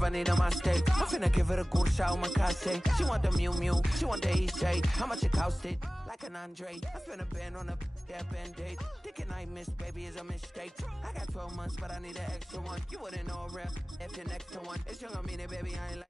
bunny on my steak. I'm finna give it a good shot on my case. She want the Mew Mew, she want the EJ. How much it costed? Like an Andre. I spent a band on a that band-aid. Thinking I missed, baby, is a mistake. I got 12 months, but I need an extra one. You wouldn't know a rep if you're next to one. It's young, I mean it, baby, I ain't like.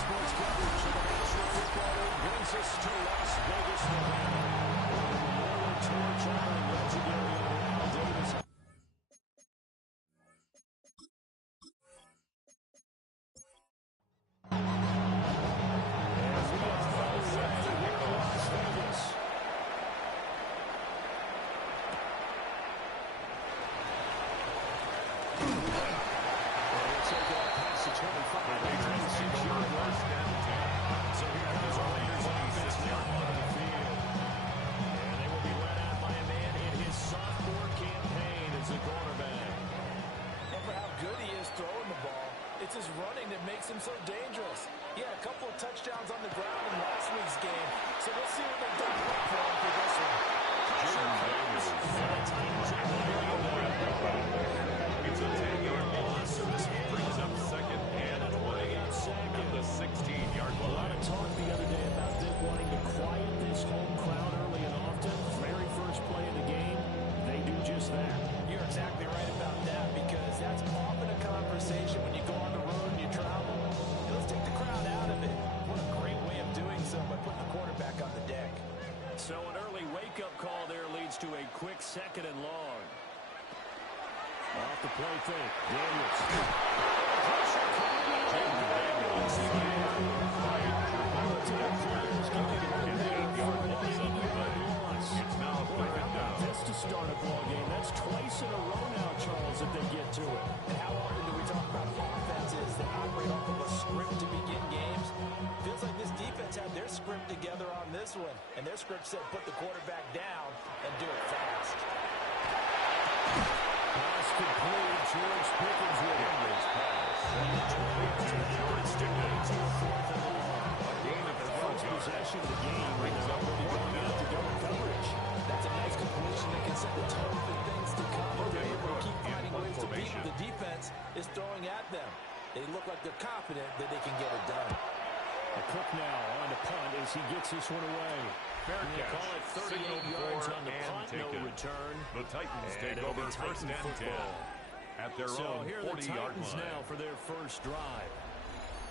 Sports coverage of the National Football League brings us to Las Vegas, Nevada. Memorial torch honoring legendary Al Davis. As we are underway here in Las Vegas. We'll take off past the 25. 26-yard rush down 10. So here comes our Raiders offense now on the field. And they will be led out by a man in his sophomore campaign as a quarterback. And for how good he is throwing the ball, it's his running that makes him so dangerous. He had a couple of touchdowns on the ground in last week's game, so we'll see what they do for him for this one. It's a 10-yard loss. Brings up second and 20 at the 16-yard line. A lot of talk the other day about them wanting to quiet this home crowd early and often. Very first play of the game, they do just that. You're exactly right about that, because that's often a conversation when you go on the road and you travel. And let's take the crowd out of it. What a great way of doing so by putting the quarterback on the deck. So an early wake-up call there leads to a quick second and long. Off the play fake, Daniels. It's now third and down. This to start a ball game. That's twice in a row now, Charles, if they get to it. And how often do we talk about offenses that operate off of a script to begin games? Feels like this defense had their script together on this one. And their script said put the quarterback down and do it fast. Pass complete. George Pickens with him. Possession of the game brings up going out to double coverage. That's a nice completion that can set the tone for things to come. They're able to keep finding ways to beat what the defense is throwing at them. They look like they're confident that they can get it done. A Cook now on the punt as he gets this one away. Fair catch. Call it 38 yards on the punt, no return. The Titans take over first and 10 at their own 40-yard line. So here are the Titans now for their first drive.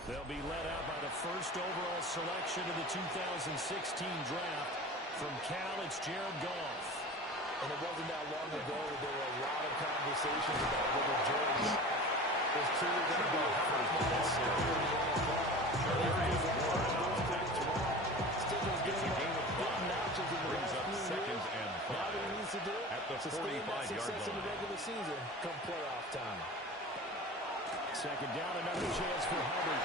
They'll be led out by the first overall selection of the 2016 draft. From Cal, it's Jared Goff. And it wasn't that long ago that there were a lot of conversations about whether Jared was truly going to be a first in the NFL. Stigler's getting big notches in the last few years. Now what he needs to do, sustain that success in the regular season come playoff time. Second down, another chance for Hubbard.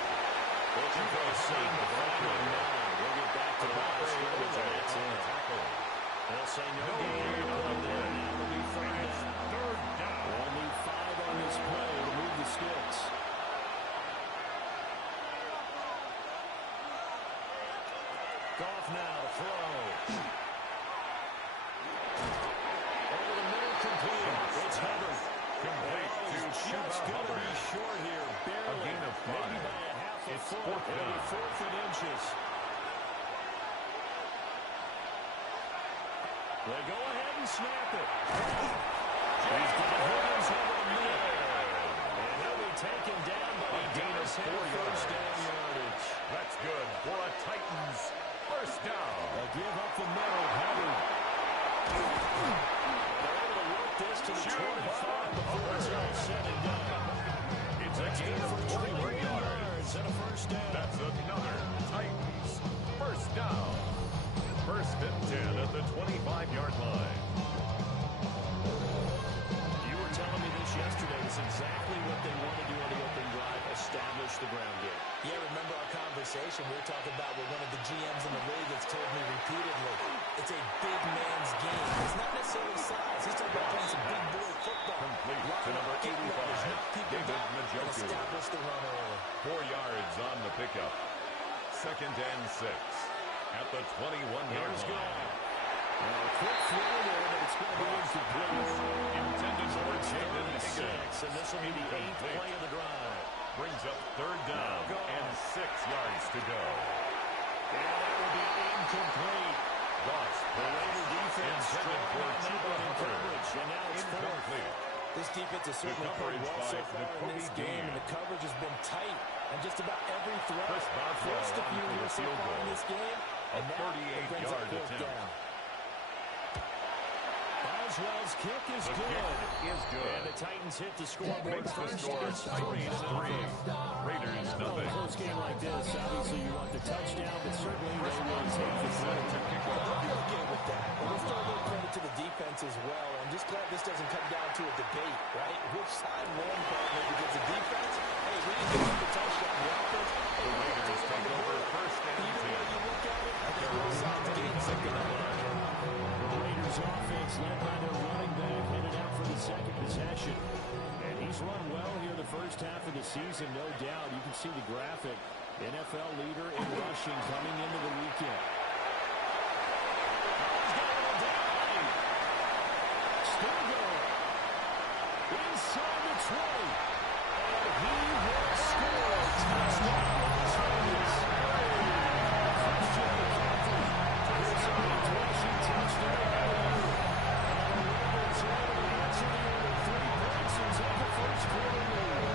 Looking for a seam to find him. We'll get back to the line of scrimmage, and that's it. They'll say no gain on there. Now it'll be third down. Only 5 on this play to move the sticks. Goff now to throw. Over the middle, complete. It's Hubbard. Complete to Just going to be short here, barely. A gain of 5. Maybe by a half a It's foot. fourth down. Fourth and inches. They go ahead and snap it. He's got Higgins over the middle. And he'll be taken down, but he does have first down yardage. That's good for a Titans first down. A give up the middle. Hubbard. They're able to work this to the 25 before it's all said and done. It's a gain of 21 yards and a first down. That's another Titans first down. First and 10 at the 25-yard line. You were telling me this yesterday. It's exactly what they want to do on the opening drive, establish the ground game. Yeah, remember our conversation we were talking about with one of the GMs in the league that's told me repeatedly, it's a big man's game. It's not necessarily size. He's talking about playing some big boy football. Complete to number 85, David Njoku. Establish the run early. 4 yards on the pickup. Second and 6 at the 21-yard line. A quick throw there, but it's going to be incomplete. Intended for Jaden Higgins. And this will be the 8th play of the drive. Brings up third down and 6 yards to go. And that will be incomplete. Goss The Raider defense intended for Chuba Hubbard. and now it's Incomplete. This defense has certainly played well so far in this game, and the coverage has been tight. And just about every throw Chris Boswell forced a few on for the years so field far goal. in this game. A And now it brings up 38-yard fourth attempt. down. Boswell's kick is The good. kick is good. And the Titans hit the scoreboard Makes the first. score It's 3-3. Raiders Well, a nothing. close game like this, obviously you want the touchdown, but certainly they will take the Set field. to kick I'll off. be okay with that. But we'll throw a little credit to the defense as well. I'm just glad this doesn't come down to a debate, right? Which side won, partner? Because the defense, hey, we didn't give up the touchdown. The offense, hey, The Raiders take over first and either way 10. you look at it, I think both sides are getting something out of it. The Raiders offense led by their running back headed out for the second possession. And he's run well here the first half of the season, no doubt. You can see the graphic. NFL leader in rushing coming into the weekend. Still going. Inside the 20. And he will score. Touchdown, Las Vegas. Christian McCaffrey. There's a rushing touchdown. And the Raiders are able to answer the order. 3 points and take the first quarter lead.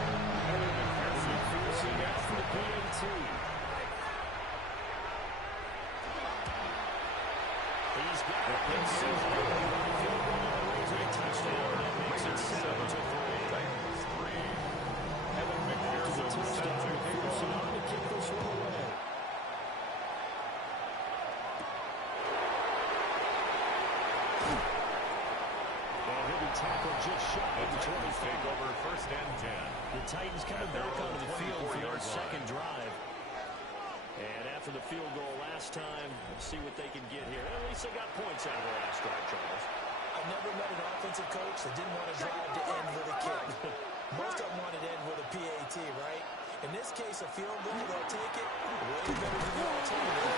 McCaffrey forcing out for the PAT. He's got it. Touchdown. That makes it 7-3. Titans 3. Evan McPherson set to kick off. To kick this one away. And he'll be tackled just shy The of the Titans 25. take over first and 10. The Titans coming back onto the field for their second drive. And after the field goal last time, we'll see what they can get here. At least they got points out of their last drive, Charles. I've never met an offensive coach that didn't want to drive to end with a kick. Most of them wanted to end with a PAT, right? In this case, a field goal, they'll take it. Way better than the alternative.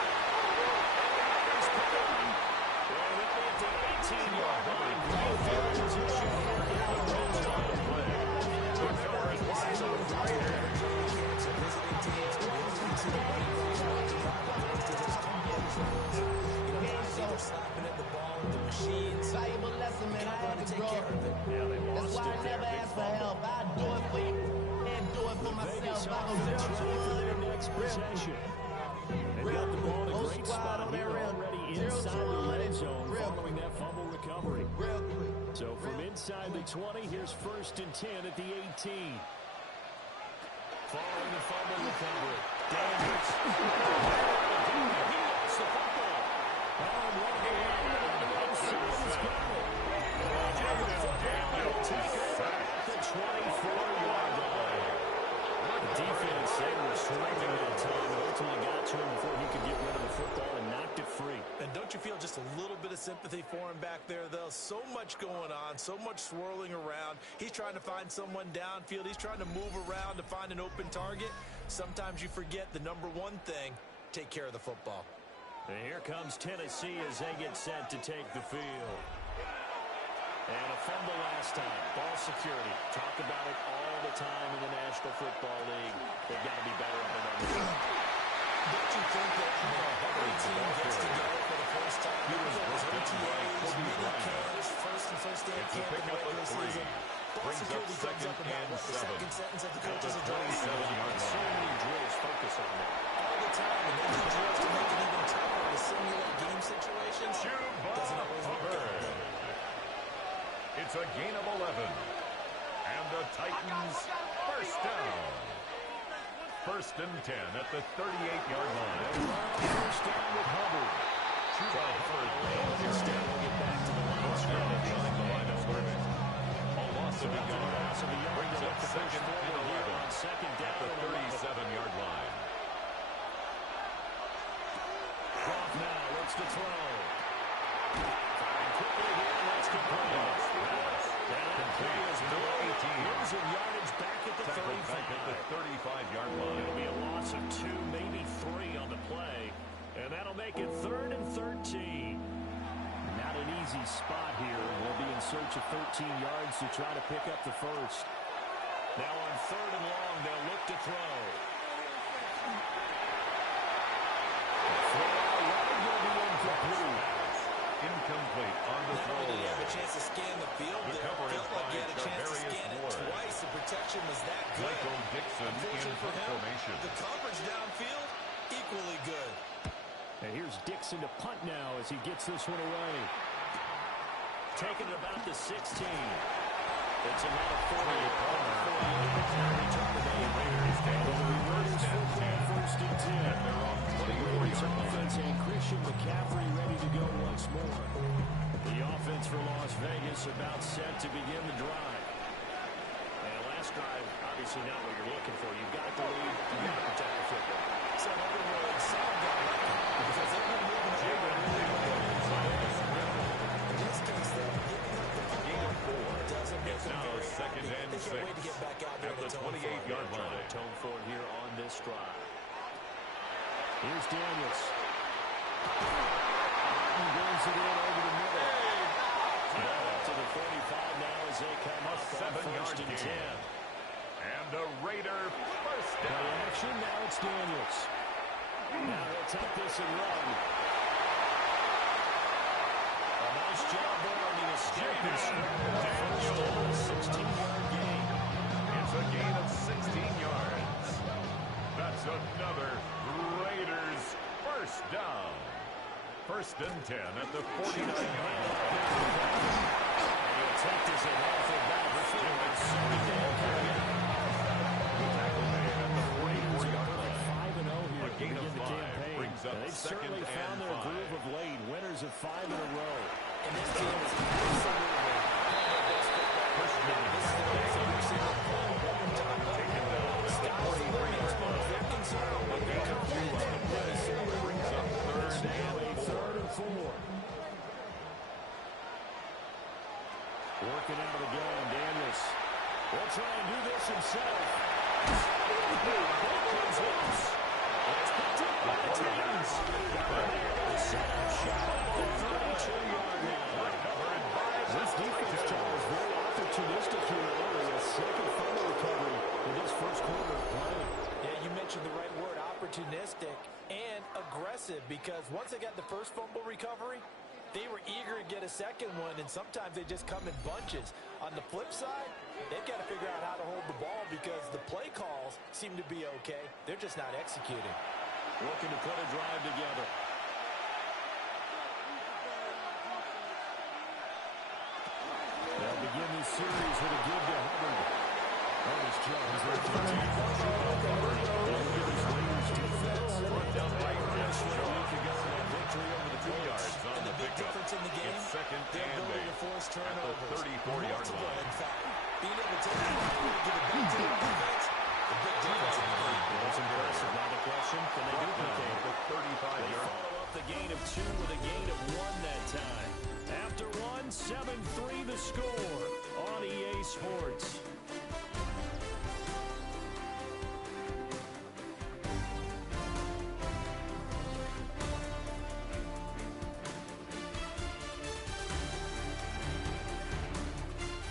And they'll be at the 18-yard line. Great field position here in the red zone. This is a reminder for visiting teams. We often see the running back out to drive opposed to those combo plays. You know, guys either slapping at the ball with the machines. Valuable lesson, man. I had to Take grow. care of it. Yeah, they That's lost why it I there. never Big ask for fumble. help. I do it for you and do it for Vegas myself. I go offense 0 ready for their 1. next possession. They've got the ball in a Whole great squad spot on here that rail. already 0 inside the red 1. zone Real following that fumble recovery. Real quick. So from inside the 20, here's first and 10 at the 18. Following the fumble recovery. Daniels. He lost the football. On one hand, and the other side has got it. Daniels take over at the 24-yard line. The defense, they were swinging that time and ultimately got to him before he could get rid of the football and knocked it free. And don't you feel just a little bit of sympathy for him back there, though? So much going on, so much swirling around. He's trying to find someone downfield. He's trying to move around to find an open target. Sometimes you forget the number one thing, take care of the football. And here comes Tennessee as they get set to take the field. And a fumble last time. Ball security. Talk about it all the time in the National Football League. They've got to be better at it on the field. Don't you think that every team gets together for the first time? Those OTAs, mini camps, first and first day of camp in the regular season. Ball security comes up about what the second sentence of the coaches are drawing. 27-yard So line. many drills focus on that. All the time, and they do drills to make it even tougher to simulate game situations. Doesn't always work out. It's a gain of 11. And the Titans first down. First and 10 at the 38-yard line. First down with Hubbard. Instead, we'll get back to the line of scrimmage. A loss of a yard brings up second and 11 Second at down the and 11. 37-yard line. Goff now looks to throw. Firing quickly here, and that's complete. Losing yardage back at the 35-yard line. It'll be a loss of 2, maybe 3 on the play. And that'll make it 3rd and 13. Not an easy spot here. We'll be in search of 13 yards to try to pick up the first. Now on 3rd and long, they'll look to throw. Incomplete on the Not throw. only did he have a chance to scan the field there, Recovery felt like he had a by chance to Davarius scan it Ward. twice. The protection was that good. Michael Dixon in Unfortunate for him, formation. the coverage downfield, equally good. And here's Dixon to punt now as he gets this one away. Taking it about the 16. It's another 40. First and 10. Raiders offense and Christian McCaffrey ready to go once more. The offense for Las Vegas about set to begin the drive. And last drive, obviously not what you're looking for. You've got the lead. You've got to protect the football. So in other words, Sam got lucky because they've been moving the ball really well. In this case, though, giving up the football doesn't make them very second happy. and They can't wait to get back out there at and the atone for it. 28-yard line. Atone for it here on this drive. Here's Daniels. He brings it in over the middle. Up to the 35 now as they come up on 1st and 10. And a Raider first Play down. action, now it's Daniels. Now he'll take this and run. A nice job there on the escape and scramble. First down, 16-yard gain. It's a gain of 16 yards. That's another Raiders first down. First and 10 at the 49-yard line. And he'll take this and half it back. Second down carry. Gain of 5 brings up They've second certainly found and their 5. groove of late. Winners of 5 in a row. And this team is absolutely playing their best football. This is the best that we've seen them play in a long time. Sky's the limit as far as they're concerned. When they're confident, they can really serve. Brings up third Now a and 3rd and 4. Working out of the gun, Daniels. Will try and do this himself. Comes loose. It's picked up by the Titans. The setup shot at the 32-yard line. This defense, Charles, very opportunistic here early. A second fumble recovery in this first quarter of play. Yeah, you mentioned the right word, opportunistic and aggressive, because once they got the first fumble recovery, they were eager to get a second one, and sometimes they just come in bunches. On the flip side, they've got to figure out how to hold the ball because the play calls seem to be okay. They're just not executing. Looking to put a drive together. They'll begin this series with a give to Hubbard. Curtis Jones there to the Look at this Raiders defense. down right. Victory over the 2 yards on And the the big pickup. difference in the game, It's second their and ability to 8 force at turnovers. the 34-yard Multiple, line. in fact. Being able to take the ball and give it back to the defense, the big difference in the game. That's impressive. Now the question, can they duplicate it? The They 35-yard line. follow up the gain of 2 with a gain of 1 that time. After 1, 7-3 the score on EA Sports.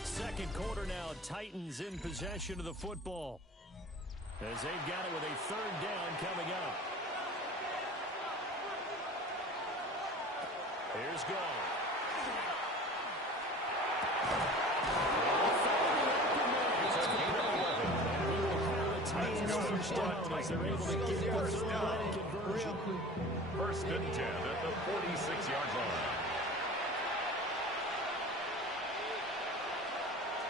Second quarter now, Titans in possession of the football as they've got it with a 3rd down coming up. Here's Goff. first down as they're able to get the First third down. down conversion. First and 10 at the 46-yard line.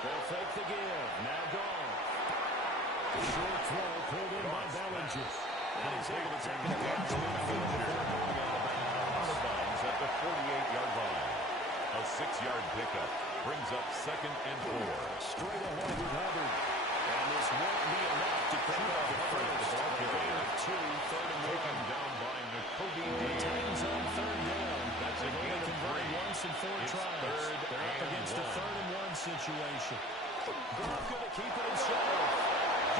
They'll fake the give. Now gone. The short throw pulled in by Bellinger. And he's able to take it across midfield before going Out of bounds at the 48-yard line. A 6-yard pickup brings up 2nd and 4. Straight ahead with Hubbard. And this won't be enough to pick up the first. Two, third and Taken one. down by Nakobe The Dean. Titans on third down. That's a gain of Converted 3. once in 4 It's tries. third They're up and against a 1. third and 1 situation. Goff going to keep it himself.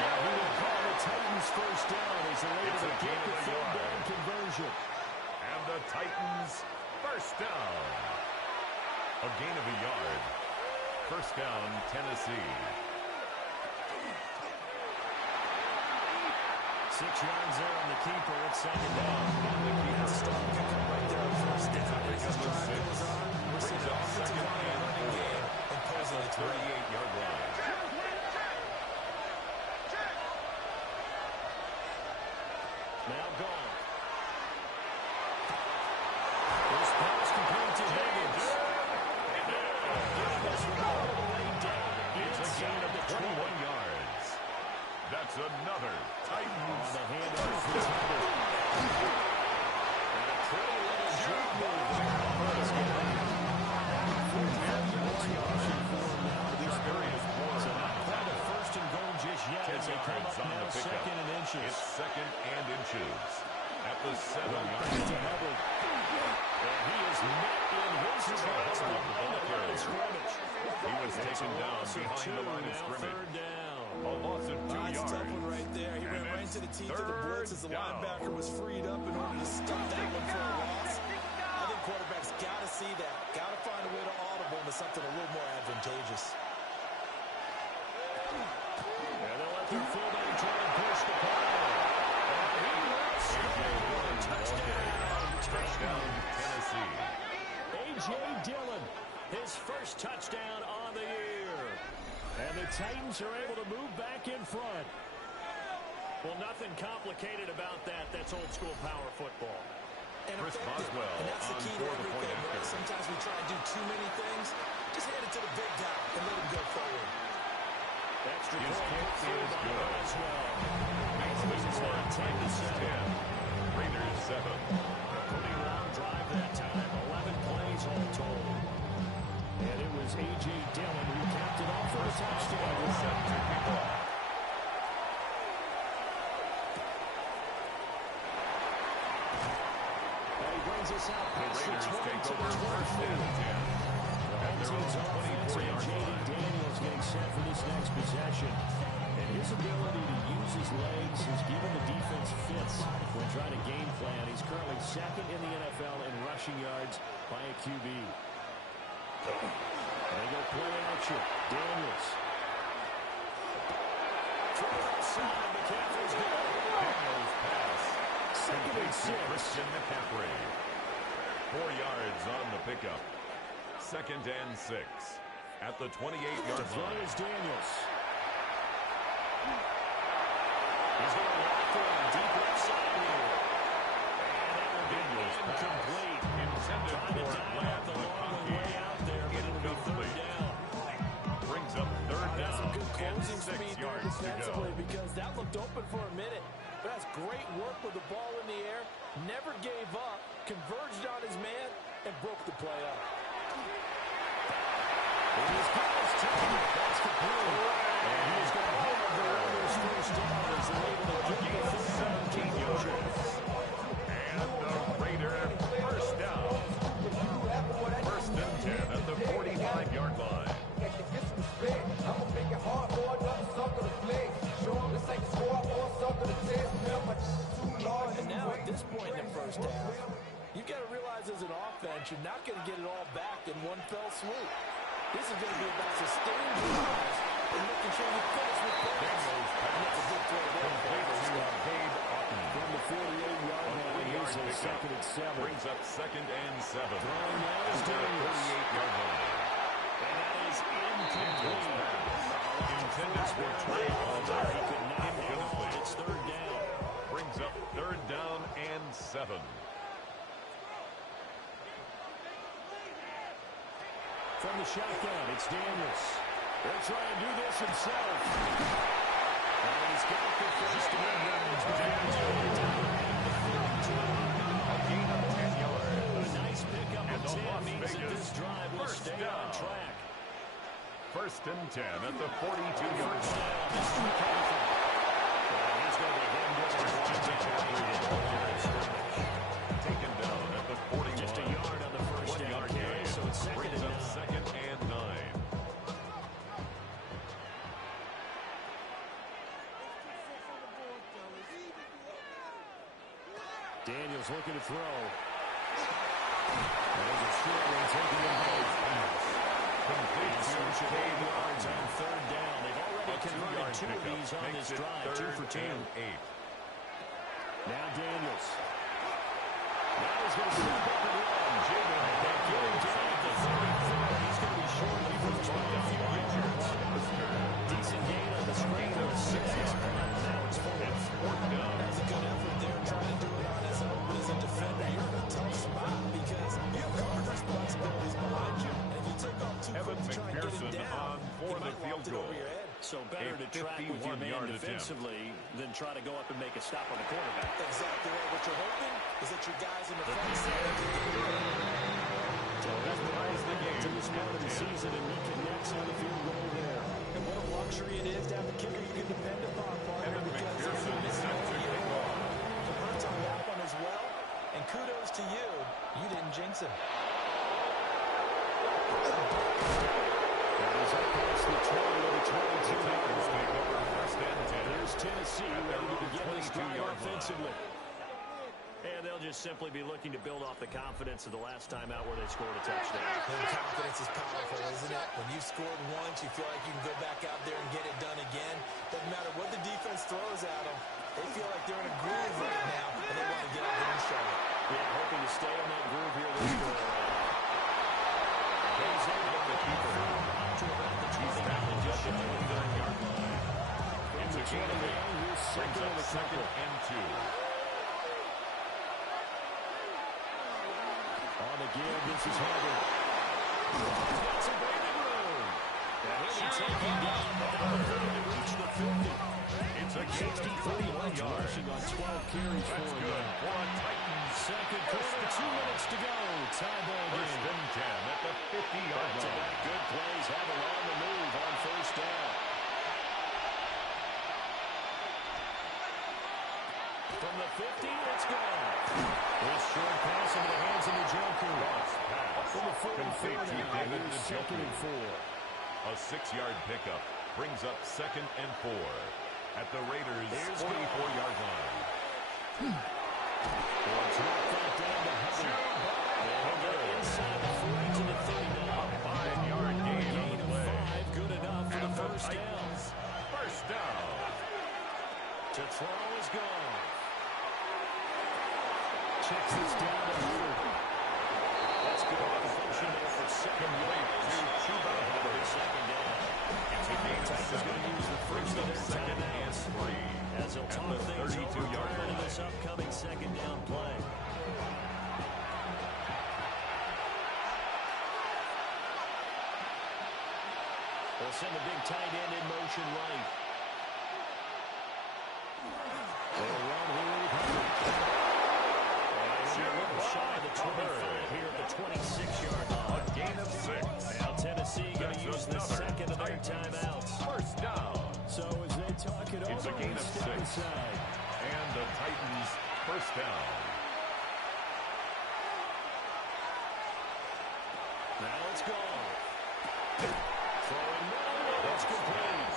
And he will call the Titans first down as they're able It's to a get gain the of a third yard. down conversion. And the Titans first down. A gain of a yard. First down, Tennessee. 6 yards there on the keeper. It's second down. The keeper Strong pickup right there on first down. As this drive 6. goes on, we're seeing Brings the up offensive 2nd line and running 4. game imposing At its the will. 38-yard line. Now gone. This pass complete to Higgins. Getting this one all the way down. It's a gain Inside of the 21 yards. That's another Titans On the handoff is Hubbard. And a pretty little drop move there. Let's get it. 4 yards for him now to this point. So not quite a first and goal just yet. 10 As they come yards up on now the pickup. second and inches. It's 2nd and inches. At the 7-yard Back to line. Hubbard. And he is met in his tracks behind the line of scrimmage. He was taken down Loss of behind the line of now scrimmage. third down. A loss of 2 That's a yards. tough one right there. He And ran right it's into the teeth of the blitz as the third down. linebacker was freed up in order to stop that one for a loss. I think quarterbacks got to see that. Got to find a way to audible into something a little more advantageous. And they'll let their fullback try and push the play. And he will score. Touchdown, Tennessee. A.J. Dillon, his first touchdown on the year. And the Titans are able to move back in front. Well, nothing complicated about that. That's old school power football. And Chris effective. Boswell And that's the on key for to the point everything, right? after. Sometimes we try to do too many things. Just hand it to the big guy and let him go forward. Extra His point kick through is by good. Boswell. Makes the score Titans 10. Raiders 7. A pretty long drive that time. 11 plays all told. And it was A.J. Dillon who capped it off for a touchdown. Set to kick off. And he brings us out The past the Raiders 20 take to over the first and 24. 10. At their own Team's offense 24-yard and J.D. line. Daniels getting set for this next possession. And his ability to use his legs has given the defense fits when trying to game plan. He's currently second in the NFL in rushing yards by a QB. They go play action. Daniels. Throw outside. McCaffrey's good. Daniels pass. Second and 6. Christian McCaffrey. 4 yards on the pickup. 2nd and 6. At the 28-yard Throw line. is Daniels. He's going to lock one deep left side here. And that will be Daniels pass. incomplete. Intended Trying to for dial up the long way out there, but it'll be third Incomplete. down. Brings up third That's some down good and closing 6 speed there yards to go. defensively because that looked open for a minute. But that's great work with the ball in the air. Never gave up. Converged on his man and broke the play up. It is Paul's turn. That's complete. And he's going to have the Raiders first down as they're able to get the third down 17 yards. And the Raider first down. First and 10 at the 45-yard line. And now at this point in the first half, you've got to realize as an offense, you're not going to get it all back in one fell swoop. This is going to be about sustained drives and making sure you finish with points. And that's a good throw there. Complete to Cade Otton. from the 48-yard line. Here's a second and 7. Brings up 2nd and 7. Throwing now is At the Daniels. 38-yard line. And that is incomplete. Intended for Trey He Palmer. could not hold on. Incomplete. It's third 7. From the shotgun, it's Daniels. They'll try and do this himself. And he's got the first down. A gain of 10 yards. A nice pickup And of the 10 Las means that Vegas this drive will first stay down. on track. 1st and 10 at the 42-yard First line. down. This is McCaffrey. He's going to be hemmed in. Taken down at the 41. Just a yard on the first 1 down yard carry, gain. so it's second Brings and up 9. 2nd and 9. Daniels looking to throw. There's a short one taken in both. Complete And to search of 8 Cade yards on Otton. 3rd down. They've already A converted 2-yard 2 of pickup these on makes this it drive, 3rd 2 for 2. and 8. Now Daniels. Now he's going to step up and run. Jalen Daniels Down at the 34. He's going to be shortly for 12 yards. Decent gain on the screen of 6. Now it's 4. It's 4th down. That's a good effort there, trying to do it on his own. But as a defender, you're in a tough spot because you have coverage responsibilities behind you. And if you take off too Evan quick to try and get McPherson him down, on for he the might field loft it goal. over your head. So better A to track with your man 51-yard attempt. defensively than try to go up and make a stop on the quarterback. Exactly right. What you're hoping is that your guys in the front seven can get it in. So that's the ties the game to this part of the at 10. season, and he connects on the field goal there. And what a luxury it is to have a kicker you can depend upon, partner, Evan because McPherson every missing set to all year kick long. off. The hurts on that one as well. And kudos to you. You didn't jinx him. That is across the 20 to the 22. Tigers take over 1st and 10. There's Tennessee At their ready to own begin this drive 22-yard line. offensively. And they'll just simply be looking to build off the confidence of the last time out where they scored a touchdown. And confidence is powerful, isn't it? When you scored once, you feel like you can go back out there and get it done again. Doesn't matter what the defense throws at them. They feel like they're in a groove right now, and they want to get out there and show it. Yeah, hoping to stay on that groove here this go around. He's able to keep it to about the 20 just shy of the 30-yard line. It's a gain of 8. Here's Brings second up and a 2nd couple. and 2. On the give, this is Hubbard. He's got some breathing room. And he'll be taken down without ability to reach the 50. It's a gain of 31 yards. rushing on 12 carries for That's him. good for a Titans. Second quarter, 2 minutes to go. Tie ball 1st game. and 10 at the 50-yard line. Back-to-back good plays have him on the move on 1st down. From the 50, it's gone. This short pass into the hands of Njoku. From the 44 Complete to now, David here's Njoku. 2nd and 4. A 6-yard pickup brings up 2nd and 4 at the Raiders' Here's 44-yard line. They'll drop that down to Hubbard. They'll get it inside the 40 to the 39. 5-yard gain on Gain the of play. 5, good enough for And the the first down. Titans, first down. To throw is gone. Checks this down to Hubbard. That's good completion there for second Complete to Chuba Hubbard. Second down. It's a gain of Titans 7. going to use the Brings first of up their 2nd and timeouts 3 as they'll at talk the things over 32-yard prior to this line. upcoming second down play. They'll send the big tight end in motion right. They'll run here with Hubbard. And a little shy of the 25 here at the 26-yard A line. gain of 6. Now Tennessee going to use the That's another second of their Titans timeouts. first down. So as they talk it It's a over, gain they of step 6. aside. And the Titans first down. Now it's gone. Throwing middle, that's complete.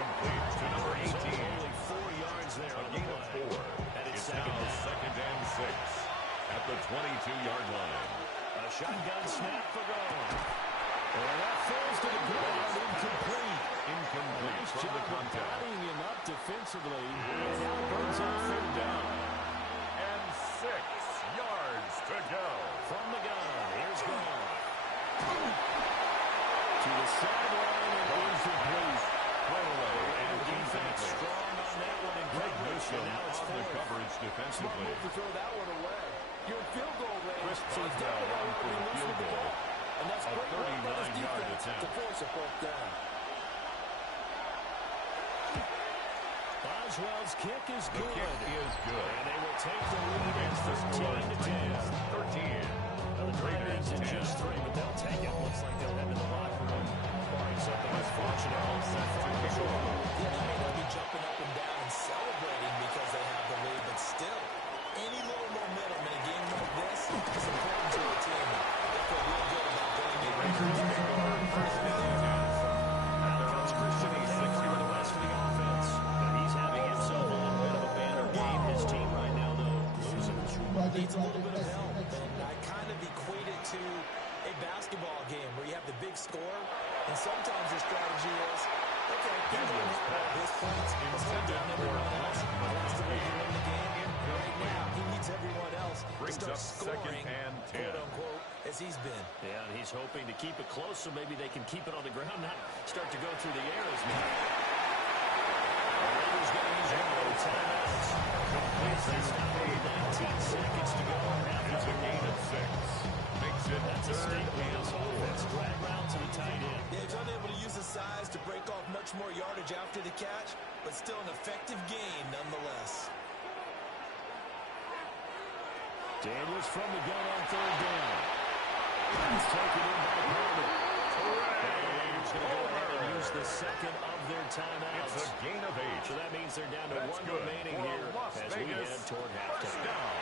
Complete to number 18. Only 4 yards there A on the gain of play. 4. And it's It's now second down. 2nd and 6 at the 22-yard line. A shotgun snap for Gone. And that falls to the ground, incomplete. Incomplete Nice from job the of contact. bodying him up defensively. And now brings up 3rd down. And 6 yards to go. From the gun, here's Gone. To the sideline and incomplete. Throw away and Defense incomplete. strong on that one in Greg coverage, Newsome and now it's on the fourth. coverage Smart defensively. move to throw that one away. You're in field goal range, Chris so he's Boswell definitely on for going to the be loose field with the goal. ball. And that's A great work by this 39-yard defense attempt. to force a fourth down. Boswell's kick is The good. kick is good. And they will take the lead at It's the score 13-10. 13. Well, the drive Raiders ends in 10. just 3, but they'll take it. Looks like they'll head to the locker room, barring something unfortunate. All set to kick off. Yeah, they may not be jumping up and down and celebrating because they have the lead, but still, any little momentum in a game like this is important to a team. They feel real good about going in. Raiders take over first and 10. Out comes Christian McCaffrey with the rest of the offense. But he's having himself a little bit of a banner game. His team right now, though, losing. Needs a little bit of help, and I kind of equate it to a basketball game where you have the big score, and sometimes the strategy is, okay, he's going to have all his points, let's hold down everyone else, and that's the way you win the game. Right now, he needs everyone else to Brings start up second scoring, and 10. quote-unquote, as he's been. Yeah, and he's hoping to keep it close so maybe they can keep it on the ground, not start to go through the air as much. The Raiders going to use one of those timeouts. That's now 19 seconds to go. It's a gain of 6. Makes it That's a third statement and of this 4. offense. Drag route to the tight end. Yeah, he's unable to use his size to break off much more yardage after the catch, but still an effective gain nonetheless. Daniels from the gun on third down. That's taken in by Palmer. Raiders going to go ahead and use the second of their timeouts. It's a gain of 8. So that means they're down to That's one good remaining for here Las as we Vegas. head toward First halftime. down.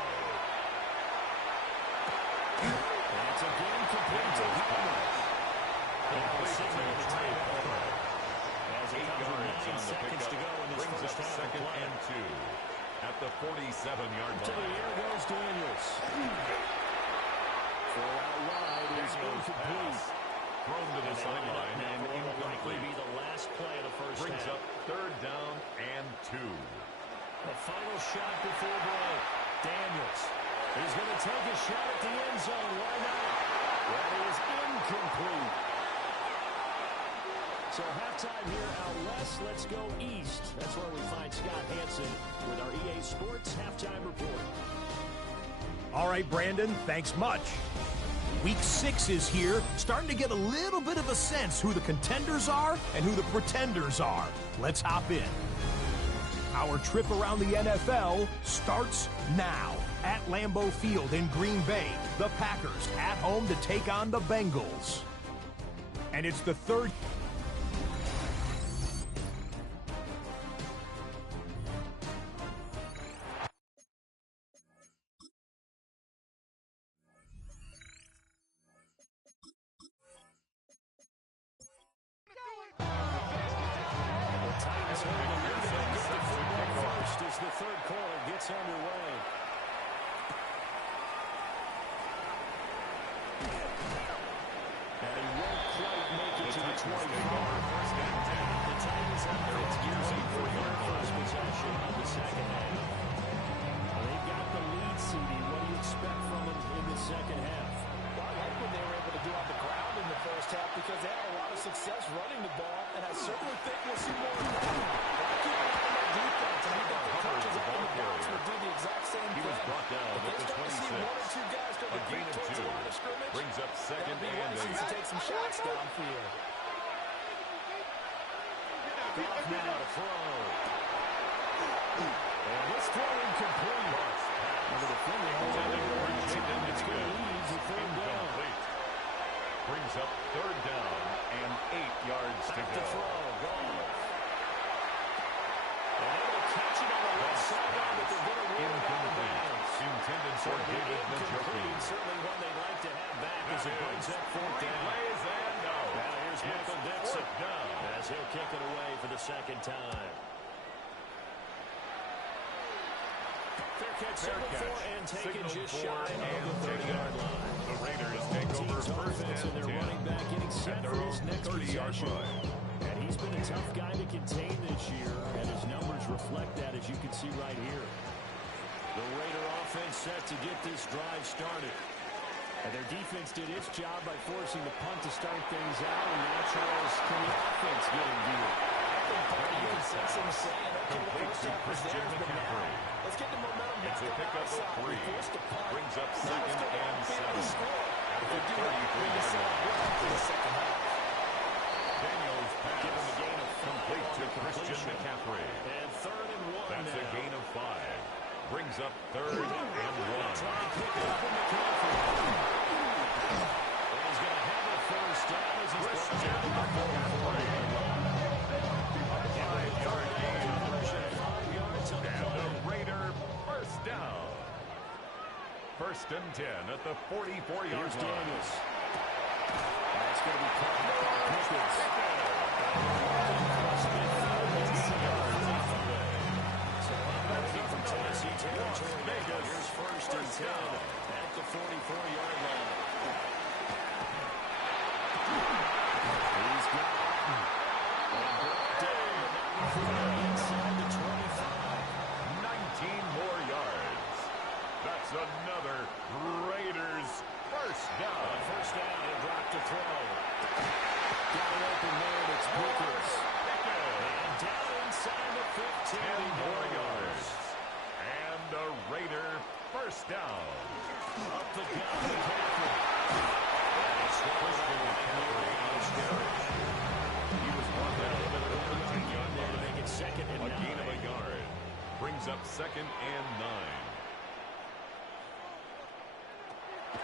That's a game complete to Palmer. Now signaling the timeout. As it 8 comes with yards 9 on the seconds to pickup. go in this Brings first up half of second play. and 2 at the 47-yard To the line. air goes Daniels. Throw out wide is Daniels incomplete. pass. Thrown to the sideline and Will likely be incomplete. the last play of the first Brings half. up third down and 2. The final shot before break. Daniels. He's going to take a shot at the end zone. Why not? That is incomplete. So halftime here out west. Let's go east. That's where we find Scott Hansen with our EA Sports Halftime Report. All right, Brandon, thanks much. Week 6 is here, starting to get a little bit of a sense who the contenders are and who the pretenders are. Let's hop in. Our trip around the NFL starts now. At Lambeau Field in Green Bay, the Packers at home to take on the Bengals. And it's the third... Titans holding the lead and get the football first as the third quarter gets underway. And he won't quite make it to the 25. The Titans offense gears up for their first possession of the second half. Well, they've got the lead, CD. What do you expect from them in the second half? Well, I like what they were able to do on the ground in the first half because they had a lot of success running the ball, and I certainly think we'll see more of that. But I keep an eye on that defense, and I think the coaches up in the box will do the exact same He thing. was brought down If at they the start to see 26. one or two guys start A to gain creep of towards 2. the line of scrimmage, Brings up second that'd be and license 8. to take some shots downfield. Goff now to throw. And this throw incomplete. And the defender holds on to it. It's going to lead to third down. Incomplete. Brings up third down and 8 yards to Back to go. throw. Goff. And able to catch it on the left sideline, but they're going to run it out of bounds. Intended for David Njoku. Certainly one they'd like to have back as it brings up fourth down. Plays and no. Now here's Michael It's Dixon fourth down. as he'll kick it away for the second time. Fair catch, signal for and taken just shy of the 30-yard line. The Raiders take over Team's first offense and and their 10. running back getting set At their for his own next 30-yard possession. line. And he's been a tough guy to contain this year, and his numbers reflect that, as you can see right here. The Raider offense set to get this drive started. And their defense did its job by forcing the punt to start things out, and now Charles, can the offense get him geared? second part, you can sense him saying, okay, the first half was theirs, but now let's get the momentum back on our side. We forced a punt. Brings up Now second let's go and downfield and 7. score. At If the we do that, we can set up well for the second half. Daniels pass. Given the gain of 5 Complete on to the Christian completion. McCaffrey. And 3rd and 1 That's now. a gain of 5. Brings up 3rd and 1. Try and pick it up in McCaffrey. And he's going to have a first down as he's Christian McCaffrey. A 5-yard gain. 5 yards on the And play. the Raider first down. 1st and 10 at the 44-yard Here's line. Daniels. That's going to be caught by Pickens. So unlucky from Tennessee territory. Here's 1st and 10 at the 44-yard line. He's got it. And brought down inside the 25. 19 more yards. That's another Raiders first down. First down and drop to throw. Got it open there, and it's Pickens. And down inside the 15. 10 more yards. And a Raider first down. Up the gut, McCaffrey. And it's Christian McCaffrey on his carry. He was brought down at the 13-yard to line. make it 2nd and A 9. gain of a yard. Brings up 2nd and 9.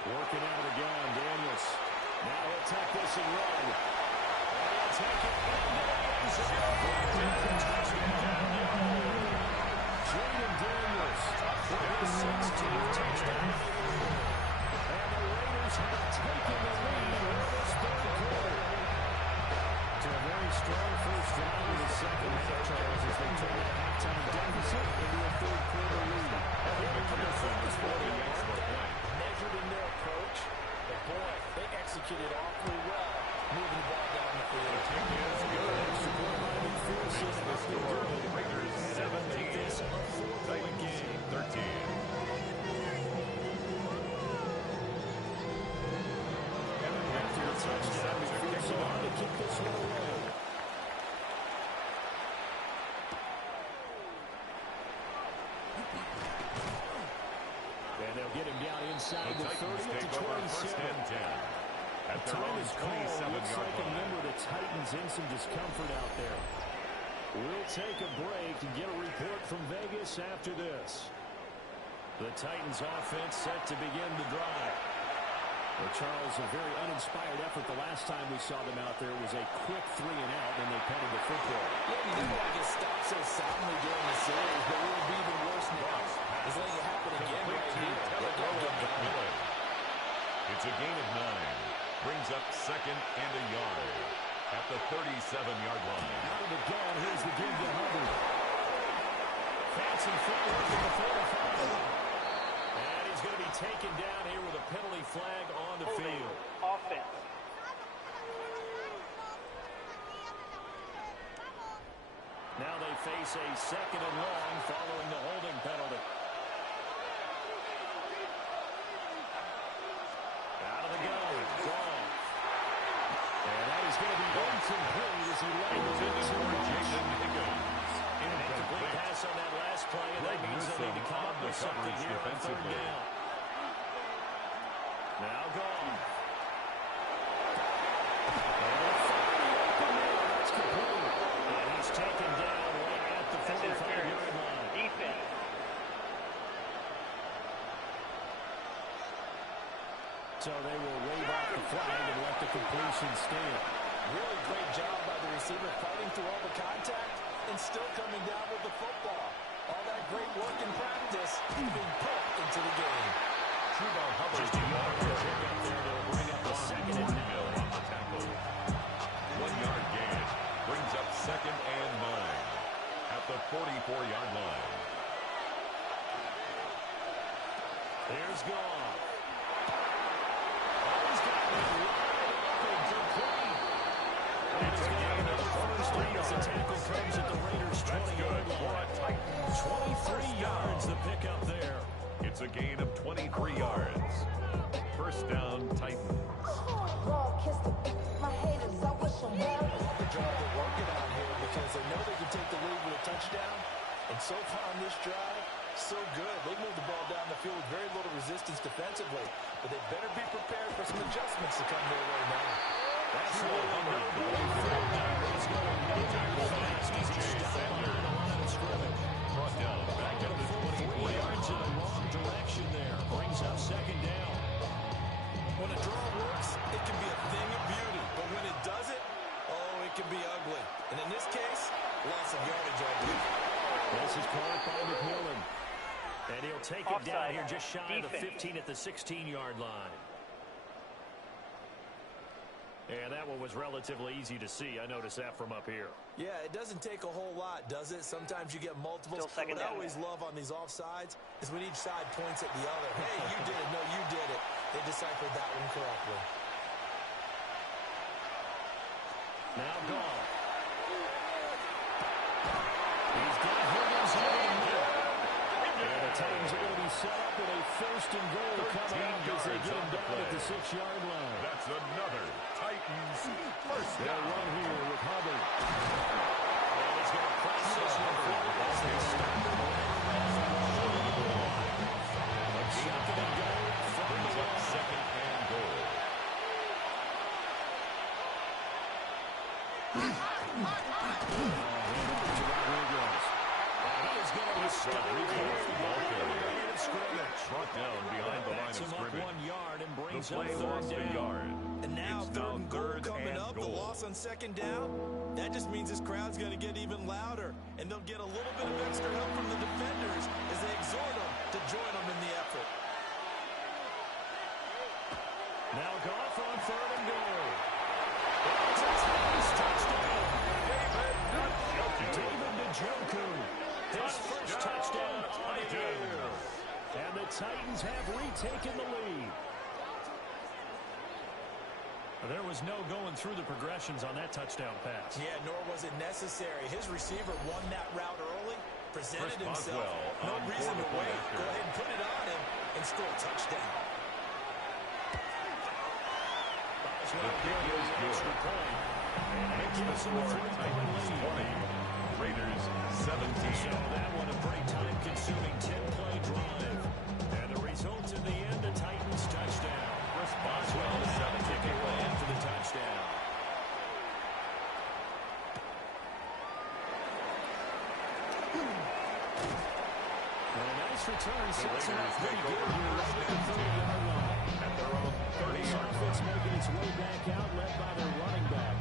Working out of the gun, Daniels. Now he'll take this and run. And he'll take it into the end zone. Jaden Daniels for his 16th touchdown. And the Raiders have taken the lead in this 3rd quarter. To a very strong first drive of the second half, Charles, as they turn that halftime deficit into a 3rd quarter lead. McPherson was 40 yards for a point. Measured in their approach, but boy, they executed awfully well, moving the ball down the field. Is good. Makes the score. Raiders 17. Titans 13. After the touchdown, McPherson on to kick this one away. And they'll get him down inside The the 30 Titans to take over 1st 27. and 10. At their Time own is called. Looks 27-yard like a line. member of the Titans in some discomfort out there. We'll take a break and get a report from Vegas after this. The Titans offense set to begin the drive. Well, Charles, a very uninspired effort the last time we saw them out there was a quick 3 and out, and they punted the football. Yeah, you didn't like it stop so soundly during the series, but it will be even worse now. It's letting it happen again Complete right to here. They Taylor gotta get going. McMillan. It's a gain of 9. Brings up 2nd and a yard. At the 37-yard line. Out of the gun, here's the give to Hubbard. Fancy footwork at the 45. And he's going to be taken down here with a penalty flag on the field. Offense. Now they face a 2nd and long following the holding penalty. Out of the gun, gone. And that is going to be incomplete as he lands into Jason Higgins. incomplete pass on that last play, and that means they'll need to come up with something here on 3rd down. Now gone. And they'll find the open man. That's complete. And he's taken down right at the 45-yard line. Defense. So they will wave off the flag and let the completion stand. Really great job by the receiver fighting through all the contact and still coming down with the football. All that great work in practice being put into the game. Trubo Hubbard. Just a yard to pick up there to bring up the 2nd and 9. On the tackle. 1-yard gain. Brings up 2nd and 9. At the 44-yard line. Here's Goff. He's got it wide open, complete. And he's got another first down as the tackle comes at the Raiders' 20-yard line. 23 yards the pickup there. It's a gain of 23 yards. First down, Titans. The job they're working on here because they know resistance defensively, but they better be prepared for some adjustments to come their way now. That's no going He's going nowhere fast. He's stopped on the line of scrimmage. Brought down back at the 4 yards in the wrong direction there. Brings up second down. When a draw works, it can be a thing of beauty, but when it doesn't, oh, it can be ugly. And in this case, loss of yardage, I believe. This is called by McMillan. And he'll take it down here just shy of the 15 at the 16-yard line. And that one was relatively easy to see. I noticed that from up here. Yeah, it doesn't take a whole lot, does it? Sometimes you get multiples. What I always love on these offsides is when each side points at the other. Hey, you did it. No, you did it. They deciphered that one correctly. Now Goff. He's got Higgins in the middle. And the Titans are going to be set up with a first and goal coming up as they get him down at the 6-yard line. That's another Titans first They'll down. run here with Hubbard. And he's going to press this one forward as they stop him. Second and goal from the line. Second and goal. Brought down behind the line of scrimmage. 1 yard and The brings play up lost third a down. yard. And now It's third and goal third coming and up. goal. The loss on second down. That just means this crowd's going to get even louder. And they'll get a little bit of extra help from the defenders as they exhort them to join them in the effort. Now Goff on third and goal. It's a Titans touchdown. David Njoku. His first touchdown of the year. And the Titans have retaken the lead. There was no going through the progressions on that touchdown pass. Yeah, nor was it necessary. His receiver won that route early, presented Chris himself. Boswell No on reason to board wait. after. Go ahead and put it on him and score a touchdown. The kick is good. Makes the score Titans 20, Raiders 17. So that one a pretty time-consuming 10-play drive. And the result in the end, a Titans touchdown. Chris Boswell, Well, 7 kick it way in for the touchdown. And a nice return sets him up pretty good here right at the 30-yard line. at their own This 30-yard offense line. making its way back out, led by their running back.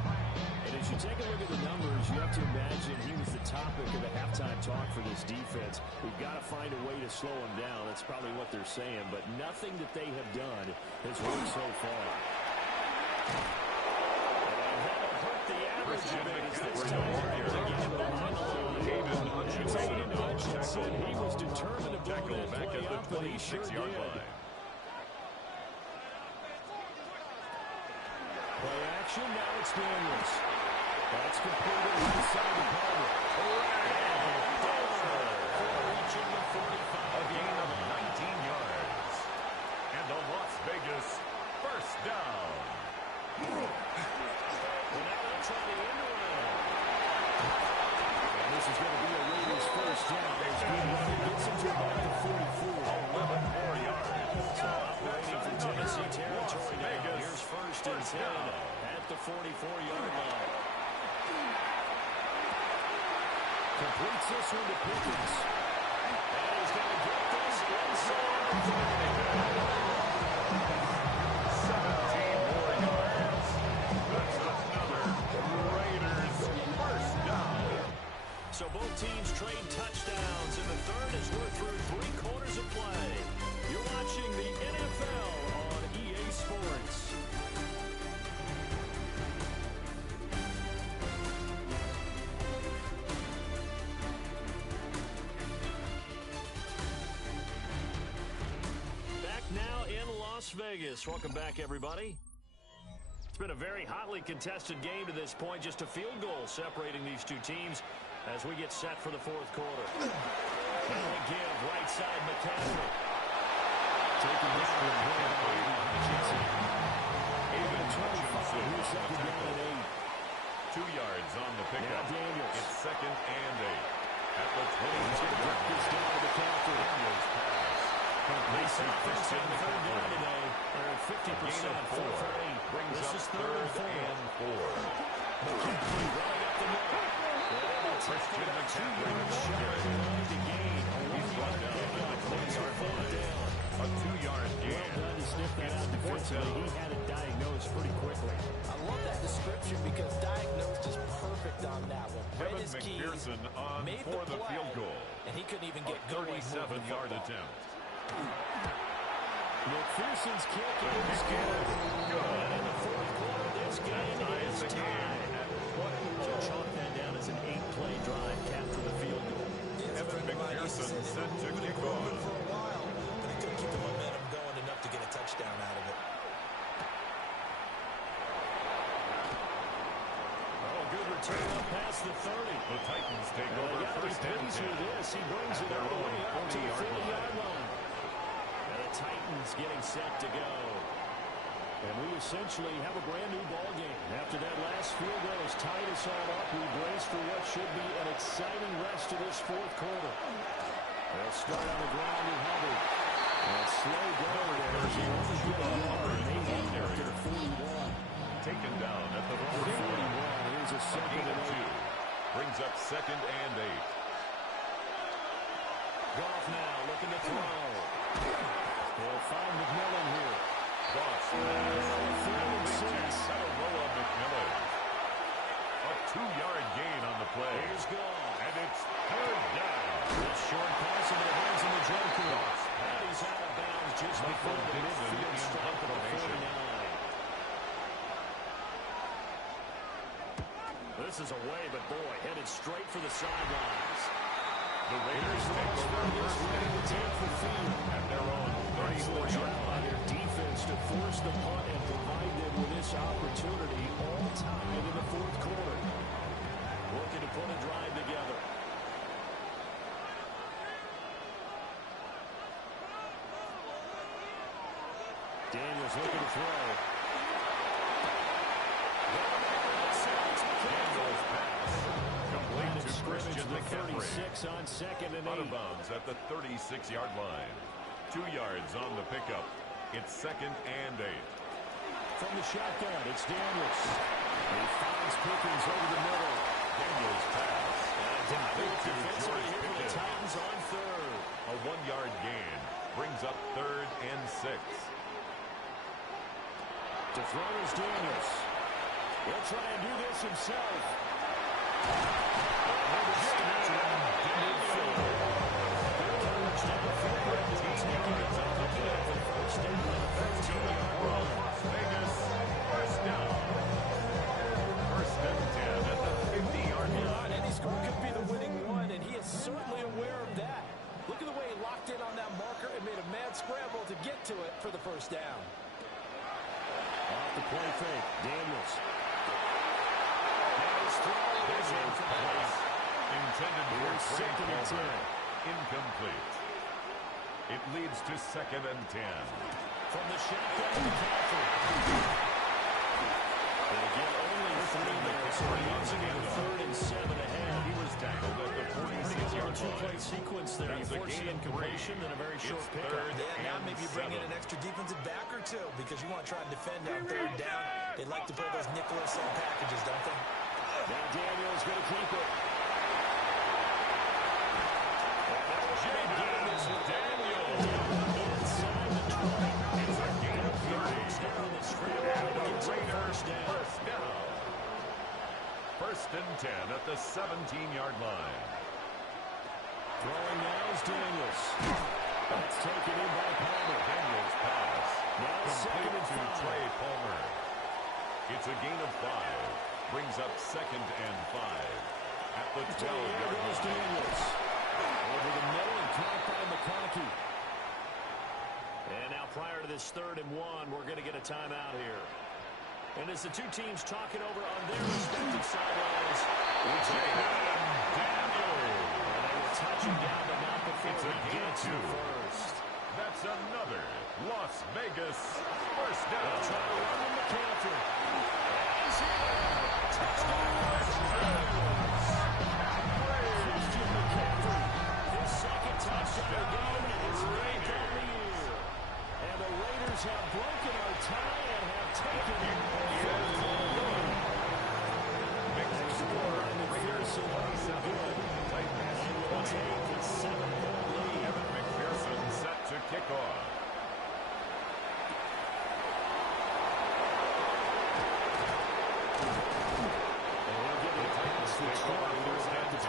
And as you take a look at the numbers, you have to imagine he was the topic of the halftime talk for this defense. We've got to find a way to slow him down. That's probably what they're saying. But nothing that they have done has worked so far. And that'll hurt the average a bit as this time again behind the line. Aiden Hutchinson, he was determined to blow Tackle that back play at the up, and he sure 26-yard did. line. Play action, now it's Daniels. That's completed inside the cover. Reaching the 45. A gain of 19 yards. And the Las Vegas first down. Well, now they'll try the end around. And this is going to be a Raiders first down. There's good running. Gets him to about the 44. 11 more yards. So operating for Tennessee territory now. Vegas Here's first and 10 down. at the 44-yard line. Completes this one to Pickens. And he's going to get this inside. 17 more yards. That's another Raiders first down. So both teams trade touchdowns in the third as we're through 3 quarters of play. You're watching the NFL on EA Sports. Back now in Las Vegas. Welcome back, everybody. It's been a very hotly contested game to this point. Just a field goal separating these two teams as we get set for the fourth quarter. And they give right side McCaffrey. Taking this one here by Hutchinson. Even 25. Here's second down and 8. 2 yards on the Now pickup. Daniels. It's second and 8. At the He's going to 22-yard drop this line. down to McCaffrey. Daniels pass This offense on the third down today. They're at 50% for three. Brings This up is third and 4. McCaffrey running up the middle. Christian McCaffrey To gain a 1-yard pickup. Makes our fourth down. a 2-yard gain. Well done to sniff that out defensively. He had it diagnosed pretty quickly. I love that description because diagnosed is perfect on that one. Read Kevin his keys, McPherson on made for the play, field goal. and he couldn't even A get going. 37-yard attempt. McPherson's kick is good. And in the fourth quarter, this game is tied. So chalk that down as an 8-play drive capture the field goal. Kevin McPherson set to kick off. For a while, but he couldn't keep the momentum going enough to get a touchdown out of it. Oh, good return up past the 30. The Titans take They over got to be first and pleased 10. with this. He brings it all the way up to the 40-yard line. And the Titans getting set to go. And we essentially have a brand new ball game. After that last field goal has tied us all up, we brace for what should be an exciting rest of this fourth quarter. They'll start on the ground with Hubbard. And slow down there as he wants to get a yard. They get there after 41. Taken down at the 41. 41. Here's a A second gain of and 2. 8. Brings up second and 8. Goff now looking to throw. He'll find McMillan here. Goss pass. Noah McMillan. A 2-yard gain on the play. Here's Goff. And it's third down. This short pass into the hands of the Joker. And he's out of bounds just before the Dixon midfield in stripe of the formation. 49. This is away, but boy, headed straight for the sidelines. The Raiders take over first and 10 at their own 34-yard line. Their defense to force the punt and provide them with this opportunity, all tied in the fourth quarter. Looking to put a drive together. Daniels looking to throw. Daniels pass. Complete to Christian McCaffrey. 36 on second and Out of 8. bounds at the 36-yard line. 2 yards on the pickup. It's second and 8. From the shotgun, it's Daniels. He finds Pickens over the middle. Daniels pass. Complete to George The Pickens. Titans on third. A 1-yard gain. Brings up third and 6. To throw is Daniels. He'll try and do this himself. Las Vegas, first down. First and 10 at the 50-yard line. Any score could be the winning one, and he is certainly aware of that. Look at the way he locked in on that marker and made a mad scramble to get to it for the first down. Off the play fake, Daniels. Daniels pass. Intended for Trey second and Palmer. 10. Incomplete. It leads to second and 10. From the shotgun, McCaffrey. They get only 3 there, so he's again third and 7 ahead. He was tackled at the 46-yard Two-play line. sequence there. That's a Unfortunate gain of 3. incompletion and a very short It's pickup. third Yeah, now and maybe bring in 7. an extra defensive back or two because you want to try and defend on third down. They like to play those nickel or sell packages, don't they? Now Daniels going to keep it. Daniels. Inside the 20. It's a gain of 30. Down the straight And the gets a Raiders first down. first down. First and 10 at the 17-yard line. Throwing now is Daniels. That's taken in by Palmer. Daniels pass. Now second Complete and to 5. Trey Palmer. It's a gain of 5. Brings up second and 5 at the 12-yard Goes line. Daniels. Over the middle and caught by McConkey. And now prior to this 3rd and 1, we're going to get a timeout here. And as the two teams talking over on their respective sidelines, Daniels. and they will touch him down, but not before It's a he gain of gets 2. the first. That's another Las Vegas first down. Try to run to McCaffrey. Christian McCaffrey. His second touchdown of the game, and his ninth on the year.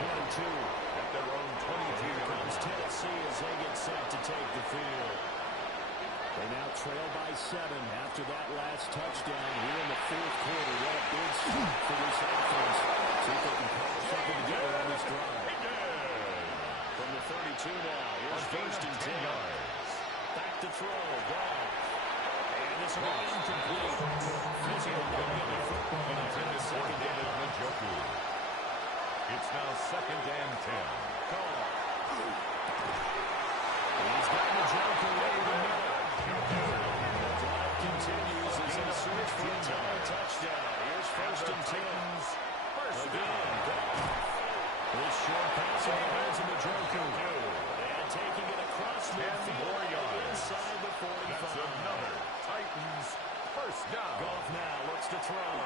At their own 22-yard line. Tennessee as they get set to take the field. They now trail by 7 after that last touchdown here in the fourth quarter. What a big start for this offense. See if they can cobble something together on this drive. From the 32 now, here's first and 10 yards. Back to throw, Goff. And this will be incomplete. Physical going in the football. Intended for David Njoku. It's now 2nd and 10. Goff. He's got Njoku over the middle. The drive continues as they search for another touchdown. Here's first and 10. First down. This short pass in the hands of Njoku. And taking it across midfield inside the 45. That's another Titans first down. Goff now looks to throw.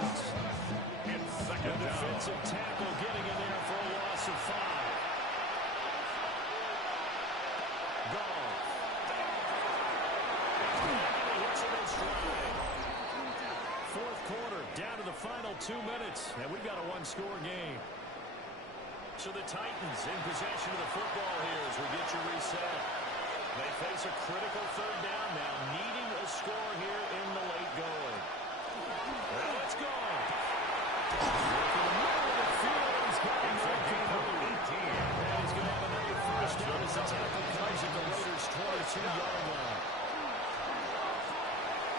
It's second The down. defensive tackle getting in there for a loss of 5. Goff. Hits it in stride. Fourth quarter, down to the final 2 minutes, and we've got a one-score game. So the Titans in possession of the football here as we get you reset. They face a critical third down now, needing a score here in the late going. Well, let's go. Working the middle of the field, he's got him right complete. And he's going to have another first down as the tackle comes at the Raiders' 22-yard line.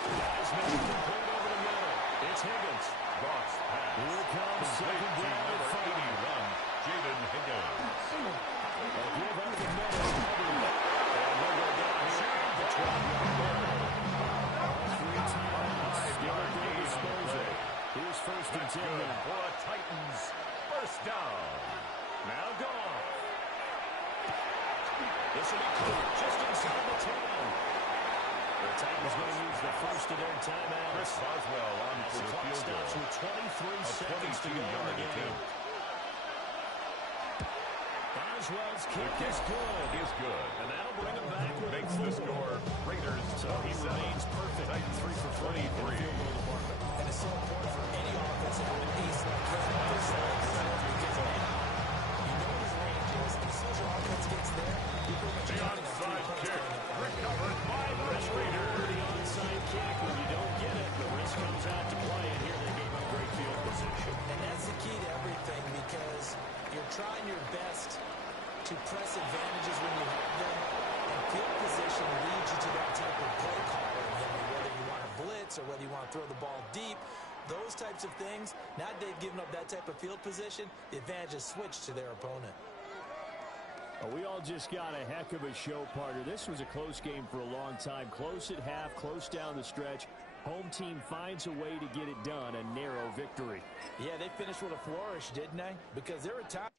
Guys make it complete over the middle. It's Higgins. Goff's pass. Here comes second down number and 5. 81, Jaden Higgins. They'll give up the middle. And we'll go down here at the 12-yard line. 3 timeouts. Yard disposal. Here's first and 10 now. For a Titans first down. Now Goff. This will be caught just inside the 10. The Titans going to use the first of their timeouts. Chris Boswell on The for the clock field stops goal. with 23 seconds to go in the 22-yard game. attempt. Boswell's kick is good. Is good. And that'll bring him back with Makes the score Raiders So he 27. remains perfect. Titans 3 for 3 in the field goal department. And it's so important for any offense to have an ace like him on their side. Because now you know his range is. As soon as your offense gets there, you're pretty much The counting on 3 onside points kick coming up. recovered by the Raiders. The onside kick, when you don't get it, the risk comes out to play, and here they gave up great field position. And that's the key to everything because you're trying your best to press advantages when you have them. And field position leads you to that type of play caller. Whether you want to blitz or whether you want to throw the ball deep, those types of things, now that they've given up that type of field position, the advantage is switched to their opponent. Well, we all just got a heck of a show, partner. This was a close game for a long time. Close at half, close down the stretch. Home team finds a way to get it done, a narrow victory. Yeah, they finished with a flourish, didn't they? Because there were times